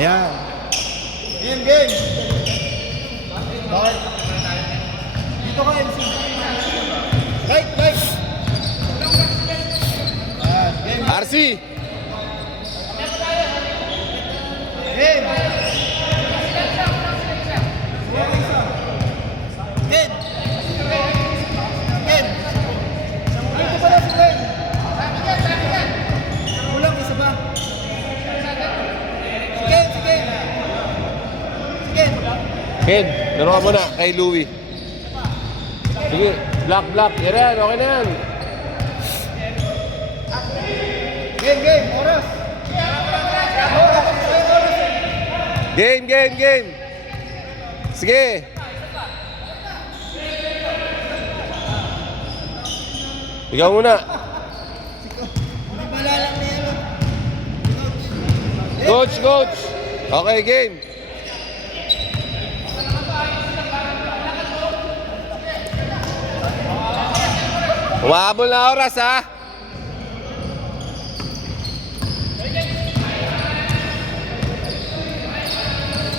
Ayan. Game, game. Bakit? Dito ka, MC. Right, right. Ayan, game. RC! Game. Game. Game. Dito pala si Glenn. Kulang, isa ba? Sige, sige. Sige. Ken, laro ka muna kay Louie. Sige, block. Yan yan, okay na yan. Game, game. Oras. Game. Sige. Ikaw muna. Hindi malalang na yan. Coach. Okay, game. Umahabol na oras, ha?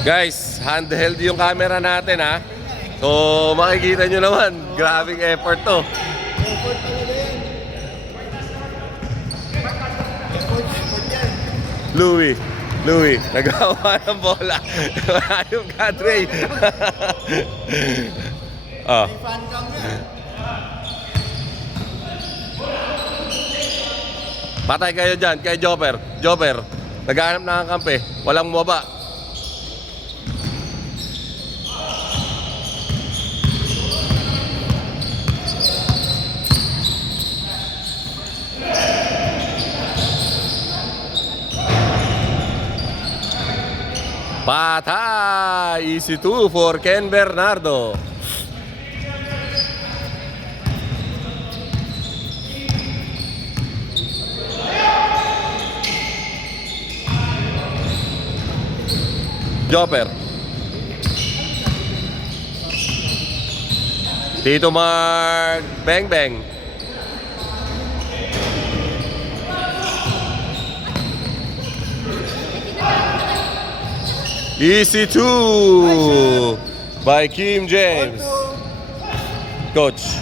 Guys, handheld yung camera natin, ha? So, makikita nyo naman, grabing effort to. Effort talaga yan. Effort yan. Louie, nagawa ng bola. Yung kadre. Oh. May fan cam yan. Patay kayo dyan, kay Jopper. Naghahanap na ang kampe. Walang mababa. Patay! Easy 2 for Ken Bernardo. Jopper. Tito Mark. Bang. Easy 2 by Kim James. Coach.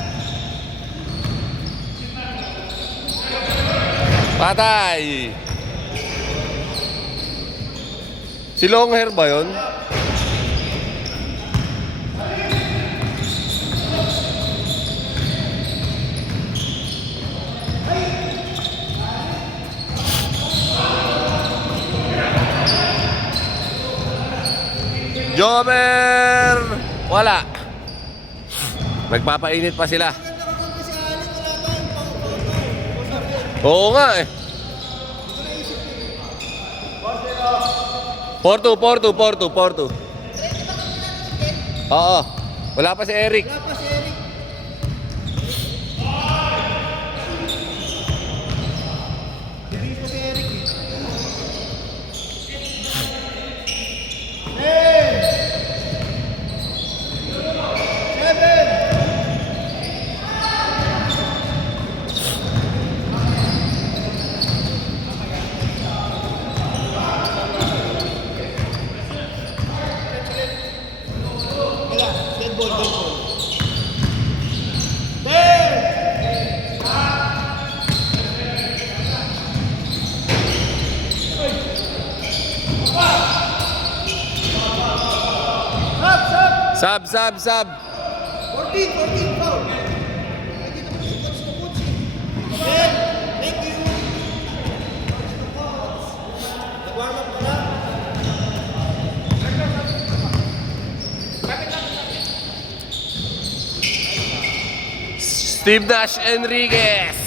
Patay. Si long hair ba yun? Jomer! Wala. Nagpapainit pa sila. Oo nga eh. 4-2. Oo. Wala pa si Eric. Wala pa si Eric. Hindi pa si Eric eh. Hey! 7! Wala, dead ball. Sub. 14, foul. Nakikita mo si Coach na coach eh. Then, thank you. Nag-warm up ka na? Steve Nash Enriquez.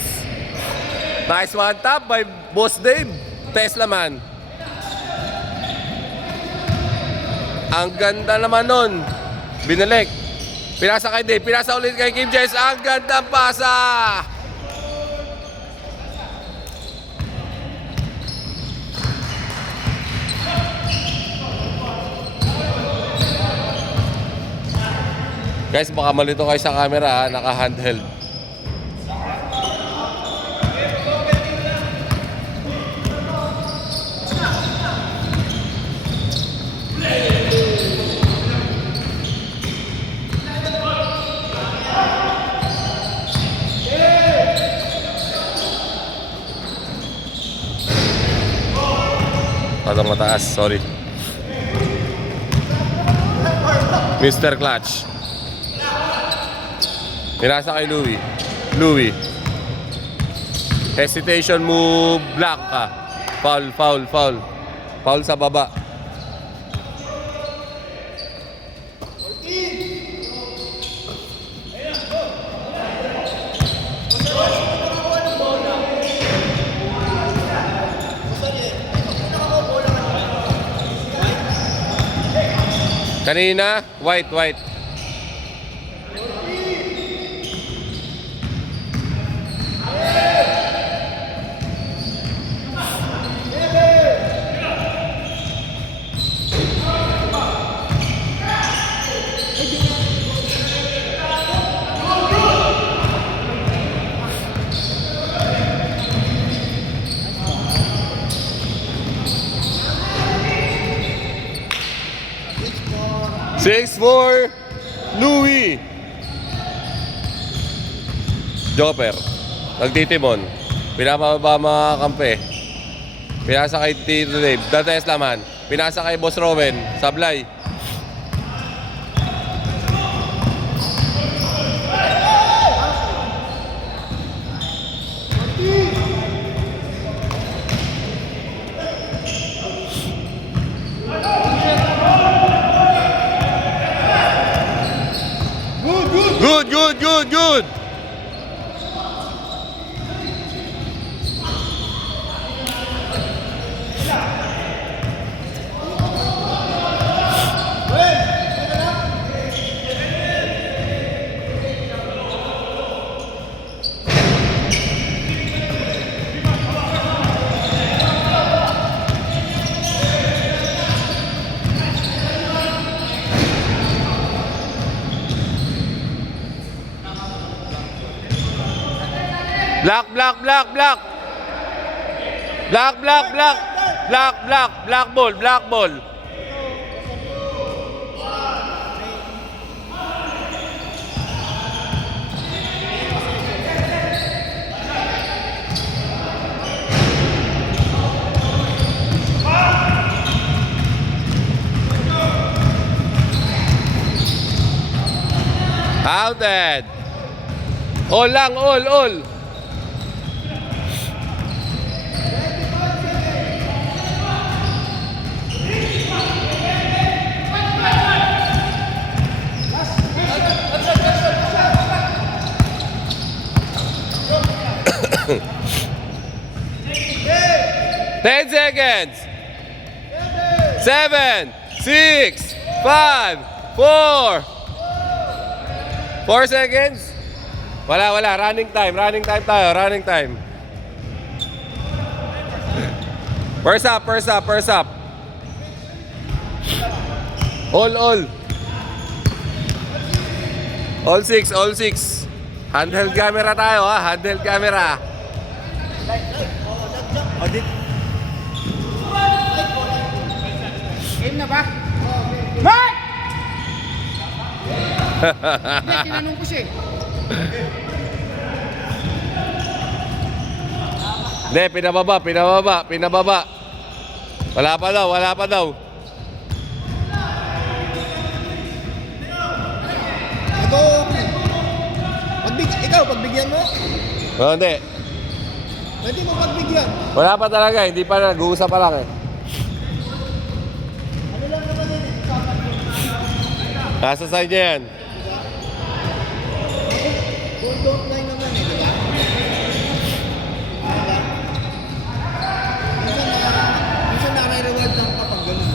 Nice one tap by Boss Dave. Tesla man. Ang ganda naman nun. Binalik. Pinasa kay Dave. Pinasa ulit kay Kim James. Ang ganda pasa. Guys, baka malito kayo sa camera ha. Naka-handheld. Sobrang mataas, sorry. Mr. Clutch. Pinasa kay Louie. Louie. Hesitation move, block ka. Foul, foul, foul. Foul sa baba. Kanina, white, white. Six, four, Louie. Jopper. Nagtitimon. Pinapababa mga kampe. Pinasa kay Tito Dave. Dantes laman. Pinasa kay Boss Rowen. Sablay. Good, good, good, good. Black, black, black, black. Black, black, black. Black, black, black ball, black ball. Outed. All lang, all. Ten seconds. 7, 6, 5, 4. 4 seconds. Wala. Running time tayo. Running time. Purse up. All. All six. Handheld camera tayo ha. Handheld camera. Game na ba? Mark! Hindi, tinanong ko siya eh. Hindi, pinababa. Wala pa daw. Ikaw, pagbigyan mo? Oh, hindi. Pwede mo pagbigyan. Wala pa talaga, hindi pa nag-uusap pa lang eh. Ano lang naman yun? Nasa side niya yan. Don't line naman eh, di ba? Minsan nare-reward lang kapag ganun.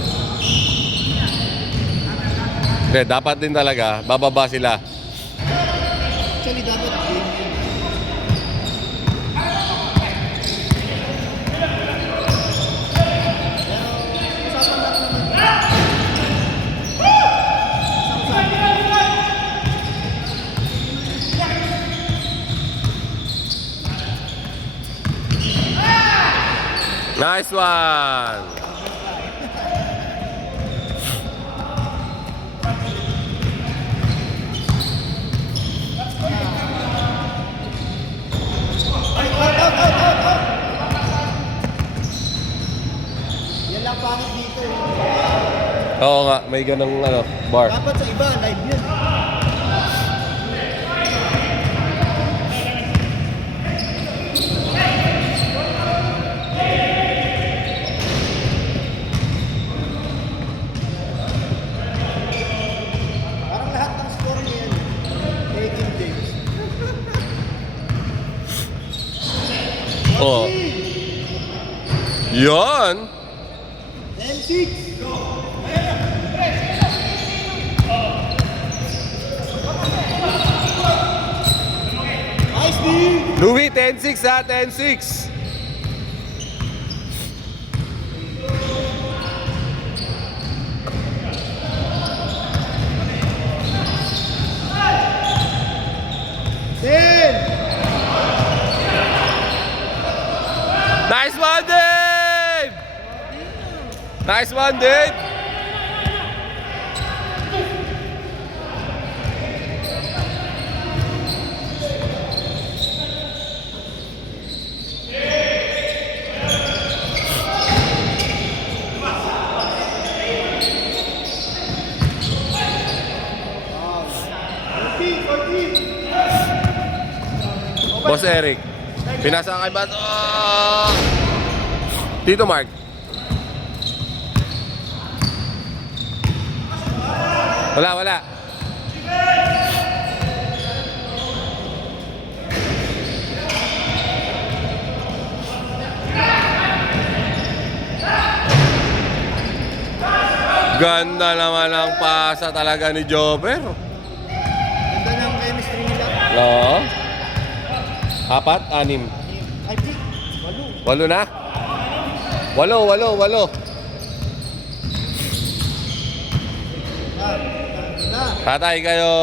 Hindi, dapat din talaga, bababa sila. Actually, dapat game yun. Nice one! Yan lang pangit dito. Oo nga, may ganang ano, bar. Dapat sa iba, live yun. Parang lahat ng score niya yan. Kay Kim James. Oo. Yan! 10-6. Nice, D! Louis, 10-6 ha, 10-6. Ten! Nice one, Dave! Nice one, Dave! Boss Eric, pinasa kay Bato. Tito Mark. Wala. Ganda naman ang pasa talaga ni Jobber. Ganda ng chemistry nila. Oo. 4, 6. I think, 8. 8 na? 8. Na. Patay kayo.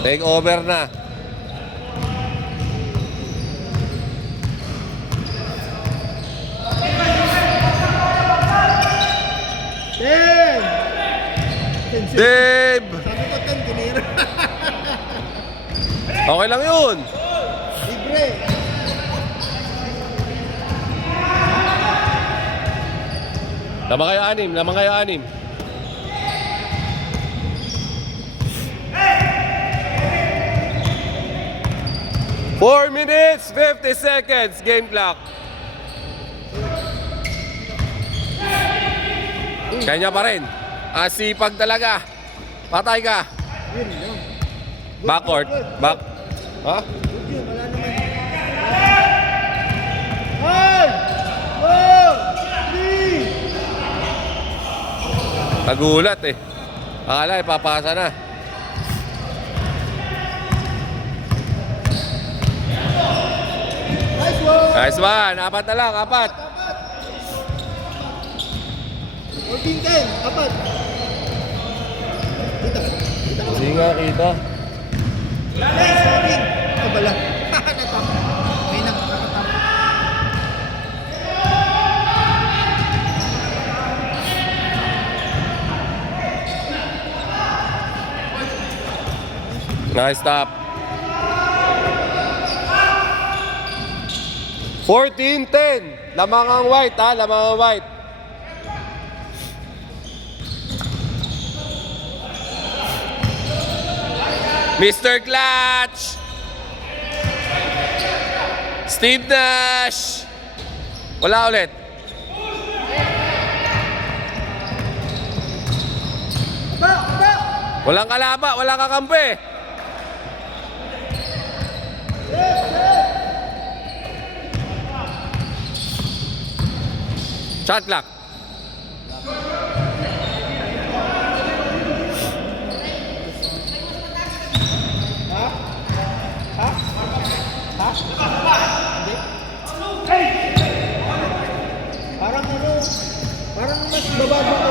Take over na. Ten! Dave! Sabi ko 10, tinira. Okay lang yun. Libre. Lamang kayo 6. 4 minutes, 50 seconds, game clock. Kanya pa rin. Asipag talaga. Patay ka. Yun lang. Backcourt. Back. Ha? Good yun, wala naman. 5, 4, 3. Nagulat eh. Akala ipapasa na. Nice one! Nice one. 4 na lang, 4. 14-10, apat. Kita. Kita mo. Hindi nga kita. Nice, Robin. Ito bala. Natap. May nakakatap. Nice stop. 14-10. Lamang ang white ha, lamang ang white. Mr. Clutch! Steve Nash! Wala ulit. Walang kalaba, walang kakampi. Shot clock. Parang ano, parang mas babago ko.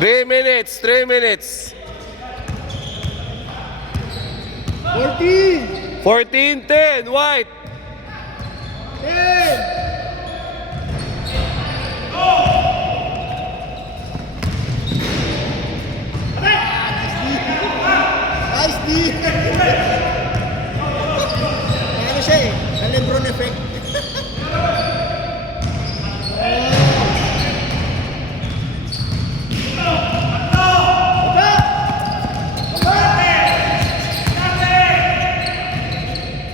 3 minutes, 3 minutes. 14, 14-10, white. 10. Nice D. Ano siya eh, na Lebron effect.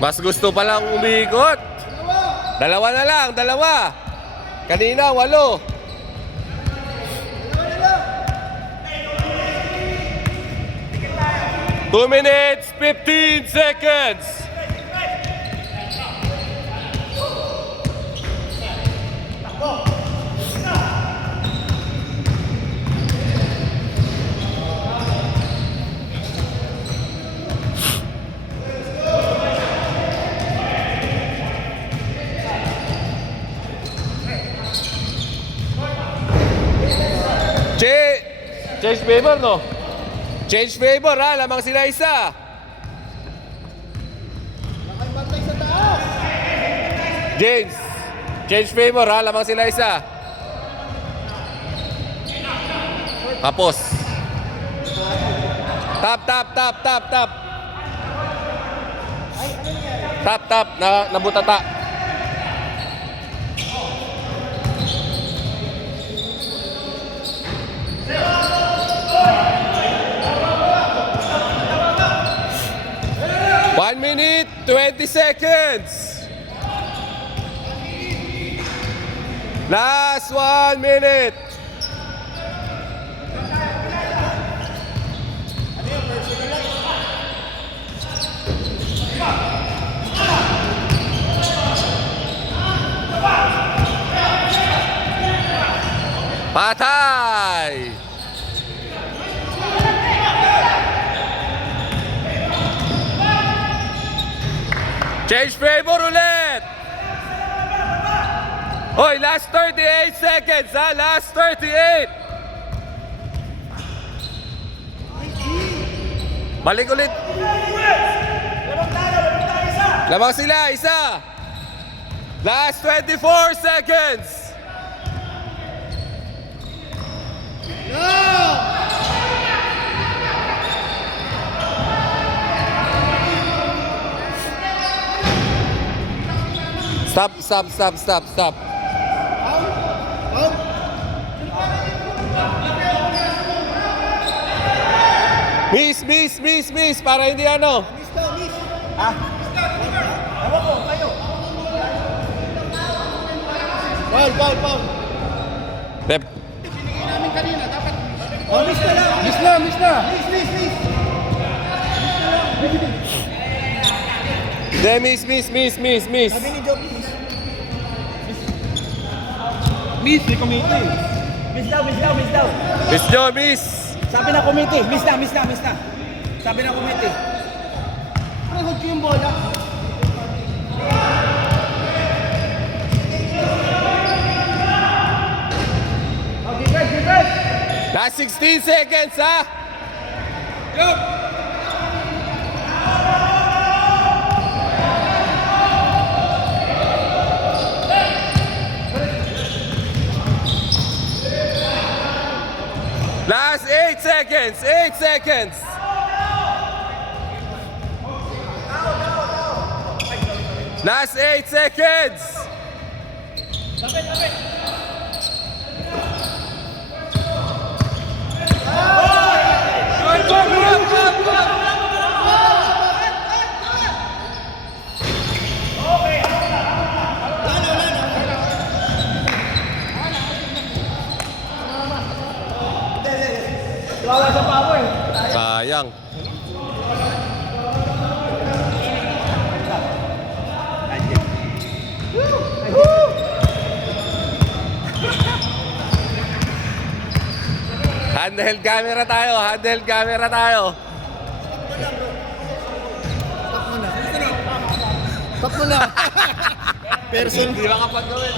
Mas gusto palang umikot. Dalawa na lang, dalawa. Kanina, 8. 2 minutes, 15 seconds. Change favor, no? Change favor, ha? Lamang sila isa. Nakaibatay sa taas. James, change favor, ha? Lamang sila isa. Tapos. Tap. Tap, nabutata. One minute, 20 seconds. Last 1 minute. Patay! Change favor ulit! Hoy, last 38 seconds, ha? Last 38! Balik ulit! Lamang sila, isa! Last 24 seconds! Stop. Miss, para hindi ano. Miss daw, miss. Ha? Ewan ko, kayo. Foul. Pep. Binigay namin kanina, dapat. Oh, miss na lang. Miss na. Miss. De, miss. Sabi ni Joe, miss. Miss, may committee. Miss daw. Miss Joe, miss. Sabi na committee, miss na. Sabi na committee. Nahod ko yung bola. Oh, defense. Last 16 seconds, ha? Last 8 seconds. Last 8 seconds. Wala sa power. Sayang. Handheld camera tayo. Stop mo na. Person. Hindi makapag-gawin.